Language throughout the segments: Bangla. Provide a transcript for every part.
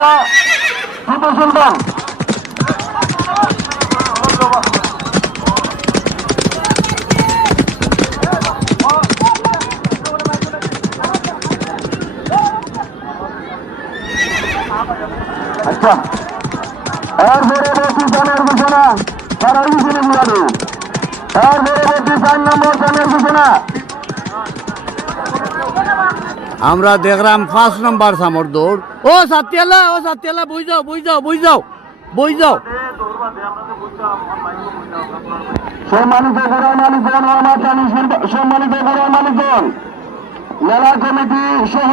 সুলতান আচ্ছা এরপরে বলছি সানের ঘোষণা তারা ইউজনে মিলাবে এরপরে বলছি 4 নম্বর সানের ঘোষণা আমরা দেখলাম 5 নম্বর সামর দৌড় ও সাতিয়ালা বই যাও সম্মানিত গোড়ার মালিকগণ ও আমার সম্মানিত গোড়ার মালিকগণ মেলা কমিটি সহ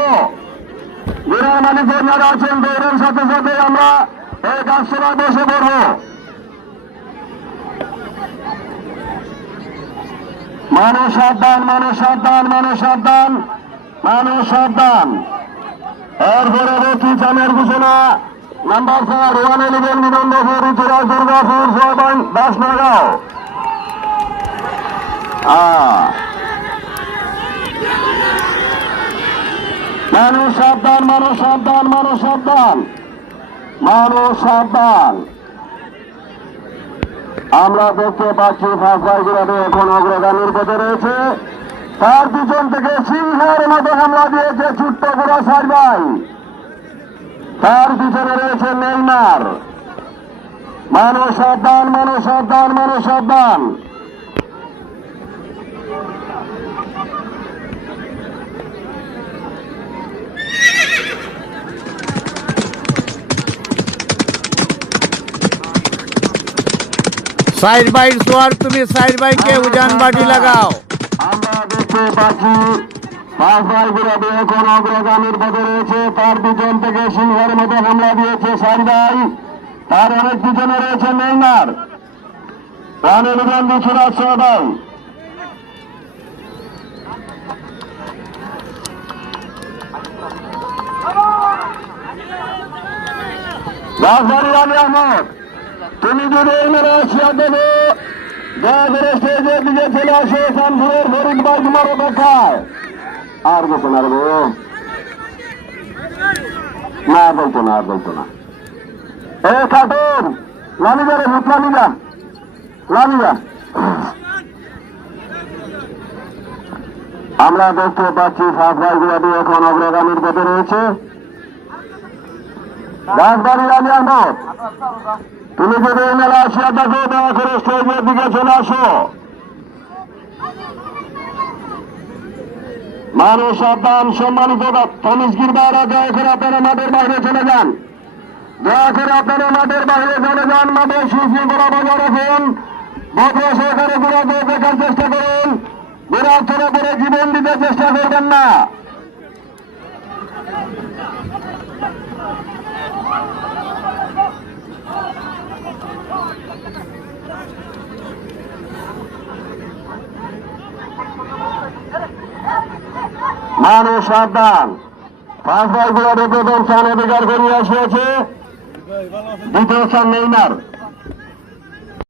গোড়ার মালিকগণ যারা আছেন দৌড়ের সাথে সাথে আমরা এই কাজসভায় বসে পড়ব। মানুষ সাবধান এর পরবর্তী চামের ঘোষণা নাম্বার 4 111 নিবন্ধপুর উত্তরা দুর্গাপুর 10 নগাঁও মানুষ সাবধান আমরা দেখতে পাচ্ছি ফাঁসবাইগুলোতে এখন অগ্রগামীর পথে রয়েছে তার পিছন থেকে সিংহের মতো হামলা দিয়েছে ছোট্ট বড় সারবাই তার পিছনে রয়েছে নেইমার মানুষ সাবধান সাইড বাইক সোয়ার তুমি সাইড বাইকে উজান বাটি লাগাও আমরা দেখতে পাচ্ছি ফাঁসবাইগুলোতে এখন অগ্রগামীর পথে রয়েছে তার পিছন থেকে সিংহের মতো হামলা দিয়েছে সারবাই তার অনেক পিছনে রয়েছে নেইমার রানীগঞ্জ সুরাজ সহবাই রাজধানী আলী আহমদ তুমি যদি এই মেলা শিয়া দেবে দয়া করে স্টেজের দিকে চলে আসো শামসুরের ফরিদ ভাই তোমার অপেক্ষায় আর বলতো না বলতো না এ খাটুন লামিজা রে ভূত লামিজা আমরা দেখতে পাচ্ছি সাত ভাইগুলাটি এখন অগ্রগামীর পথে রয়েছে রাজবাড়ি আলী আহমদ তুমি যদি এই মেলা আসিয়া দেখো দয়া করে স্টেজের দিকে চলে আসো মানুষ সাবধান সম্মানিত তমিজগির বাইরা দয়া করে আপনারা মাঠের বাইরে চলে যান মাঠের সুশৃঙ্খলা বজায় রাখুন ভদ্র সহকারে ঘোরাঘুরি দেখার চেষ্টা করুন ঘোরার চলে করে জীবন দিতে চেষ্টা করবেন না মানুষ সাবধান পাঁচ ভাইগুলো প্রথম স্থান অধিকার করিয়া আসিয়াছে দ্বিতীয় স্থান নেইমার